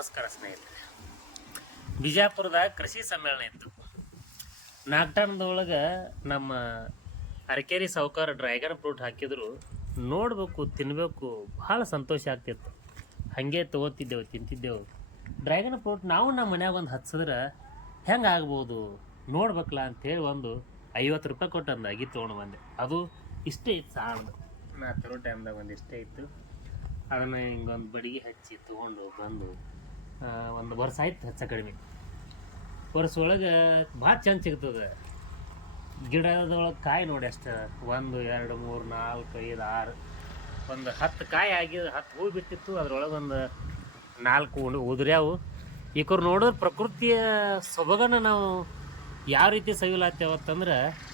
ನಮಸ್ಕಾರ ಸ್ನೇಹಿತರೆ. ಬಿಜಾಪುರದಾಗ ಕೃಷಿ ಸಮ್ಮೇಳನ ಇತ್ತು. ನಾಗಟಾಣದೊಳಗೆ ನಮ್ಮ ಅರಕೇರಿ ಸಾಹುಕಾರ ಡ್ರ್ಯಾಗನ್ ಫ್ರೂಟ್ ಹಾಕಿದ್ರು, ನೋಡಬೇಕು ತಿನ್ನಬೇಕು ಭಾಳ ಸಂತೋಷ ಆಗ್ತಿತ್ತು. ಹಾಗೆ ತೊಗೋತಿದ್ದೆವು, ತಿಂತಿದ್ದೆವು. ಡ್ರ್ಯಾಗನ್ ಫ್ರೂಟ್ ನಾವು ನಮ್ಮ ಮನ್ಯಾಗ ಒಂದು ಹಚ್ಚಿದ್ರೆ ಹೆಂಗೆ ಆಗ್ಬೋದು, ನೋಡ್ಬೇಕಲ್ಲ ಅಂತೇಳಿ ಒಂದು ಐವತ್ತು ರೂಪಾಯಿ ಕೊಟ್ಟು ಅಂದ ಅಗಿ ತೊಗೊಂಡು ಬಂದೆ. ಅದು ಇಷ್ಟೇ ಇತ್ತು ಸಾಣದು ನಾ ತರೋ ಟೈಮ್ದಾಗ ಒಂದು ಇಷ್ಟೇ ಇತ್ತು. ಅದನ್ನು ಹಿಂಗೊಂದು ಬಡಿಗೆ ಹಚ್ಚಿ ತೊಗೊಂಡು ಬಂದು ಒಂದು ವರ್ಷ ಆಯ್ತು ಹೆಚ್ಚ ಕಡಿಮೆ. ವರ್ಷ ಒಳಗೆ ಭಾಳ ಚಂದ ಸಿಗ್ತದೆ. ಗಿಡದೊಳಗೆ ಕಾಯಿ ನೋಡಿ ಅಷ್ಟು. ಒಂದು, ಎರಡು, ಮೂರು, ನಾಲ್ಕು, ಐದು, ಆರು, ಒಂದು ಹತ್ತು ಕಾಯಿ ಆಗಿ ಹತ್ತು ಹೂ ಬಿಟ್ಟಿತ್ತು. ಅದರೊಳಗೆ ಒಂದು ನಾಲ್ಕು ಉಂಡು ಉದುರ್ಯಾವು. ಈಕರು ನೋಡಿದ್ರೆ ಪ್ರಕೃತಿಯ ಸೊಬಗನ್ನು ನಾವು ಯಾವ ರೀತಿ ಸವಿಲಾತೇವತ್ತಂದ್ರೆ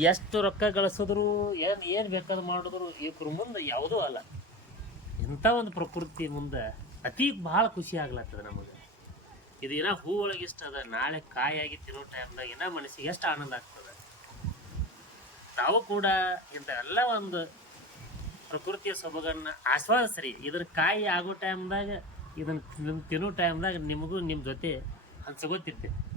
ಎಷ್ಟು ರೊಕ್ಕ ಗಳಿಸಿದ್ರು, ಏನು ಏನು ಬೇಕಾದ್ರೂ ಮಾಡಿದ್ರು, ಈಕರು ಮುಂದೆ ಯಾವುದೂ ಅಲ್ಲ. ಇಂಥ ಒಂದು ಪ್ರಕೃತಿ ಮುಂದೆ ಅತಿ ಭಾಳ ಖುಷಿ ಆಗ್ಲತ್ತದ ನಮಗೆ. ಇದು ಏನೋ ಹೂ ಒಳಗೆ ಇಷ್ಟ ಅದ, ನಾಳೆ ಕಾಯಾಗಿ ತಿನ್ನೋ ಟೈಮ್ದಾಗ ಏನೋ ಮನಸ್ಸಿಗೆ ಎಷ್ಟು ಆನಂದ ಆಗ್ತದೆ. ತಾವು ಕೂಡ ಇಂಥ ಎಲ್ಲ ಒಂದು ಪ್ರಕೃತಿಯ ಸೊಬಗನ್ನ ಆಸ್ವಾದಿಸ್ರಿ. ಇದ್ರ ಕಾಯಿ ಆಗೋ ಟೈಮ್ದಾಗ ಇದನ್ನ ತಿನ್- ತಿನ್ನೋ ಟೈಮ್ದಾಗ ನಿಮಗೂ ನಿಮ್ಮ ಜೊತೆ ಹಂಚ್ಕೋತಿರ್ತೆ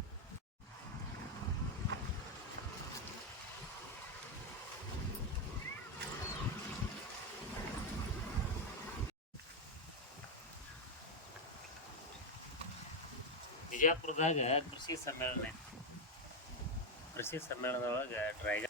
ಬಿಜಾಪುರದಾಗ ಕೃಷಿ ಸಮ್ಮೇಳನ ಐತಿ. ಕೃಷಿ ಸಮ್ಮೇಳನದೊಳಗೆ ಡ್ರ್ಯಾಗನ್